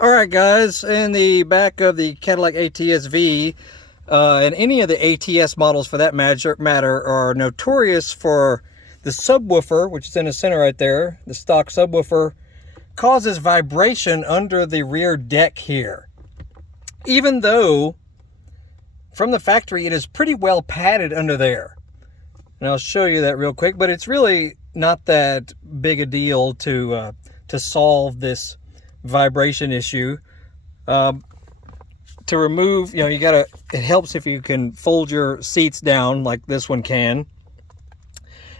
Alright guys, in the back of the Cadillac ATS-V, and any of the ATS models for that matter, are notorious for the subwoofer, which is in the center right there. The stock subwoofer causes vibration under the rear deck here. Even though, from the factory, it is pretty well padded under there. And I'll show you that real quick, but it's really not that big a deal to solve this vibration issue. To remove, it helps if you can fold your seats down like this one can.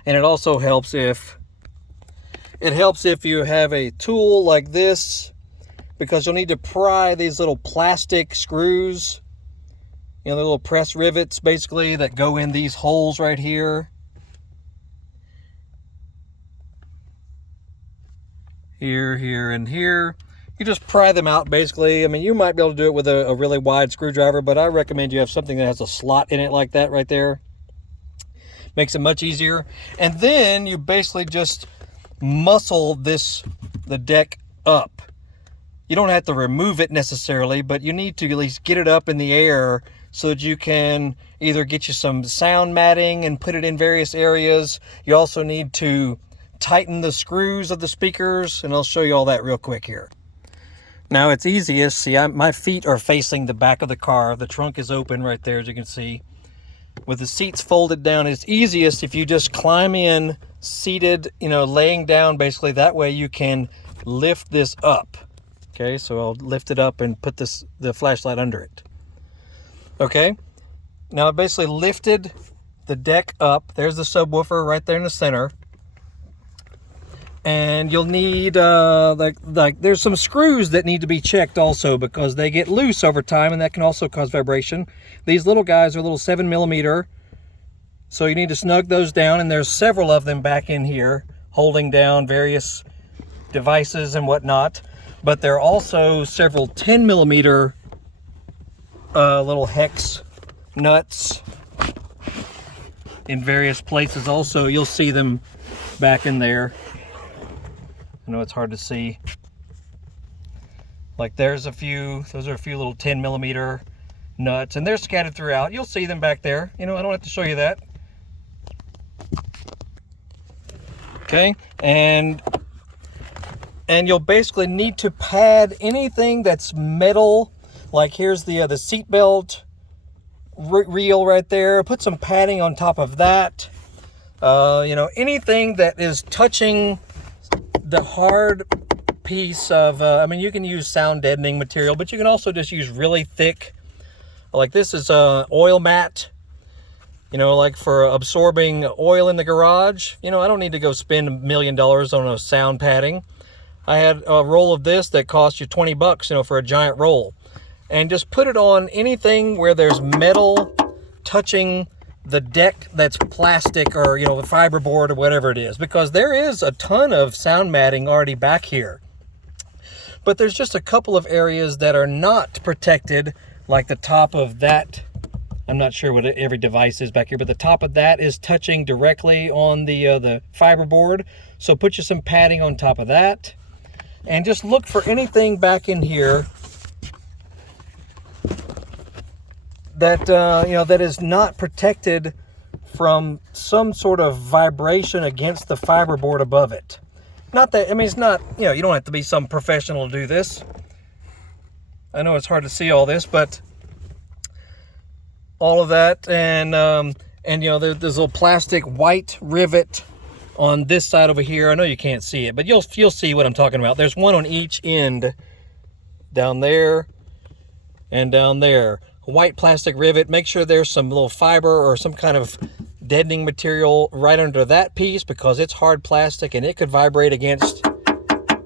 And it also helps if you have a tool like this, because you'll need to pry these little plastic screws, the little press rivets basically that go in these holes right here. Here, and here. You just pry them out basically. I mean, you might be able to do it with a really wide screwdriver, but I recommend you have something that has a slot in it like that right there. Makes it much easier. And then you basically just muscle the deck up. You don't have to remove it necessarily, but you need to at least get it up in the air so that you can either get you some sound matting and put it in various areas. You also need to tighten the screws of the speakers, and I'll show you all that real quick here. Now it's easiest, see, my feet are facing the back of the car. The trunk is open right there, as you can see. With the seats folded down, it's easiest if you just climb in, seated, laying down basically. That way you can lift this up. Okay, so I'll lift it up and put the flashlight under it. Okay, now I basically lifted the deck up. There's the subwoofer right there in the center. And you'll need, there's some screws that need to be checked also, because they get loose over time, and that can also cause vibration. These little guys are little 7mm, so you need to snug those down, and there's several of them back in here holding down various devices and whatnot. But there are also several 10mm little hex nuts in various places also. You'll see them back in there. I know it's hard to see. Like those are a few little 10mm nuts, and they're scattered throughout. You'll see them back there. I don't have to show you that. Okay, and you'll basically need to pad anything that's metal. Like here's the seat belt reel right there. Put some padding on top of that. Anything that is touching the hard piece of, you can use sound deadening material, but you can also just use really thick, like this is oil mat, like for absorbing oil in the garage. I don't need to go spend $1 million on a sound padding. I had a roll of this that cost you $20, for a giant roll. And just put it on anything where there's metal touching the deck that's plastic, or the fiberboard or whatever it is, because there is a ton of sound matting already back here. But there's just a couple of areas that are not protected, like the top of that. I'm not sure what every device is back here, but the top of that is touching directly on the fiberboard. So put you some padding on top of that, and just look for anything back in here that that is not protected from some sort of vibration against the fiberboard above it. Not that, it's not, you don't have to be some professional to do this. I know it's hard to see all this, but all of that, and there's a little plastic white rivet on this side over here. I know you can't see it, but you'll see what I'm talking about. There's one on each end, down there and down there. White plastic rivet. Make sure there's some little fiber or some kind of deadening material right under that piece, because it's hard plastic and it could vibrate against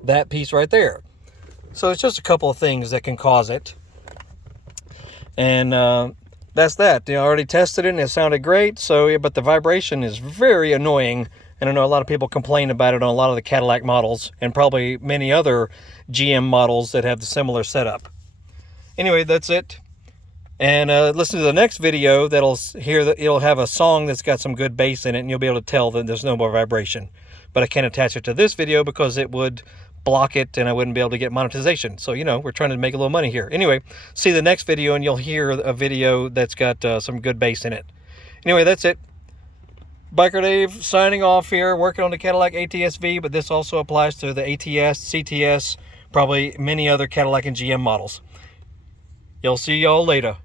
that piece right there. So it's just a couple of things that can cause it. And that's that. I already tested it and it sounded great. So, but the vibration is very annoying. And I know a lot of people complain about it on a lot of the Cadillac models, and probably many other GM models that have the similar setup. Anyway, that's it. And listen to the next video. It'll have a song that's got some good bass in it, and you'll be able to tell that there's no more vibration. But I can't attach it to this video because it would block it and I wouldn't be able to get monetization. So, you know, we're trying to make a little money here. Anyway, see the next video and you'll hear a video that's got some good bass in it. Anyway, that's it. Biker Dave signing off here, working on the Cadillac ATS-V, but this also applies to the ATS, CTS, probably many other Cadillac and GM models. You'll see y'all later.